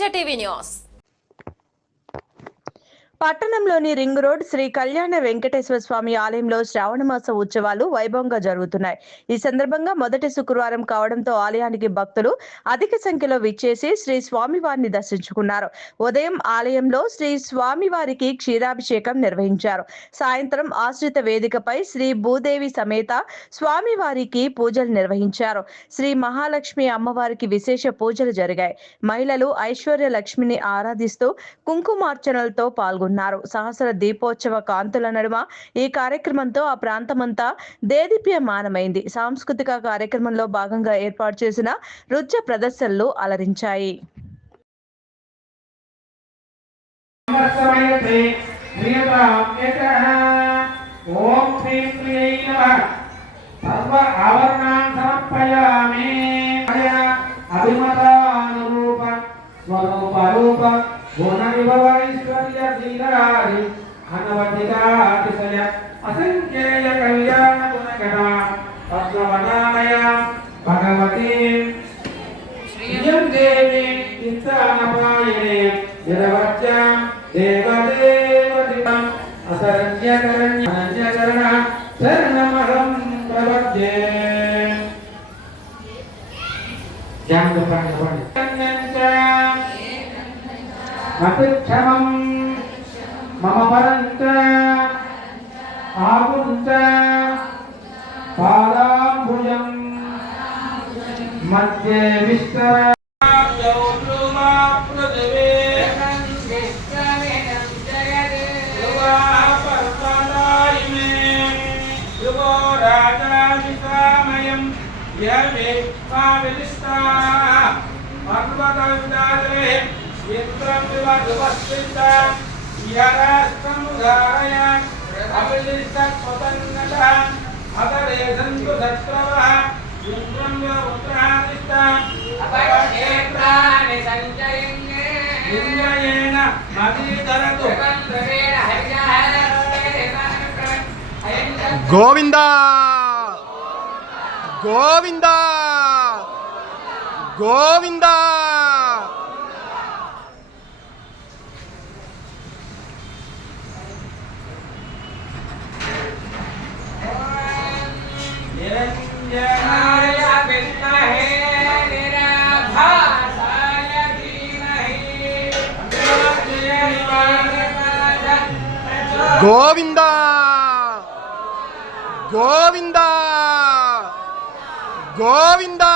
Teja TV news. పట్టణంలోని ring road Shri కళ్యాణ వెంకటేశ్వర స్వామి ఆలయంలో శ్రావణమాస ఉత్సవాలు వైభవంగా జరుగుతున్నాయి. ఈ సందర్భంగా మొదటి శుక్రవారం కావడంతో ఆలయానికి భక్తులు అధిక సంఖ్యలో విచ్చేసి శ్రీ స్వామివారిని దర్శించుకున్నారు. ఉదయం ఆలయంలో శ్రీ స్వామివారికి క్షీరాభిషేకం నిర్వహించారు. సాయంత్రం ఆశ్రిత వేదికపై శ్రీ భూదేవి సమేత స్వామివారికి పూజలు నిర్వహించారు. శ్రీ మహాలక్ష్మి అమ్మవారికి విశేష పూజలు జరిగాయి. మహిళలు ఐశ్వర్య లక్ష్మిని ఆరాధిస్తూ కుంకుమార్చనలతో పాల్గొన్నారు. సహస్ర దీపోత్సవ కాంతుల నడుమ ఈ కార్యక్రమంతో ఆ ప్రాంతమంతా దేదీప్యమానమైంది. సాంస్కృతిక కార్యక్రమంలో భాగంగా ఏర్పాటు చేసిన నృత్య ప్రదర్శనలు అలరించాయి. असंख्येय कल्याण गुणगणा पद्मवनामय भगवती श्रीयं देवी चित्तानपायिने निरवत्यां देवदेवदितं असरण्यकरण्यकरण शरणमहं प्रपद्ये अतिक्षमं मम परंच आगुंच पादाम्बुजं मध्ये विस्तर గోవిందా గోవిందా గోవిందా గోవిందా గోవిందా గోవిందా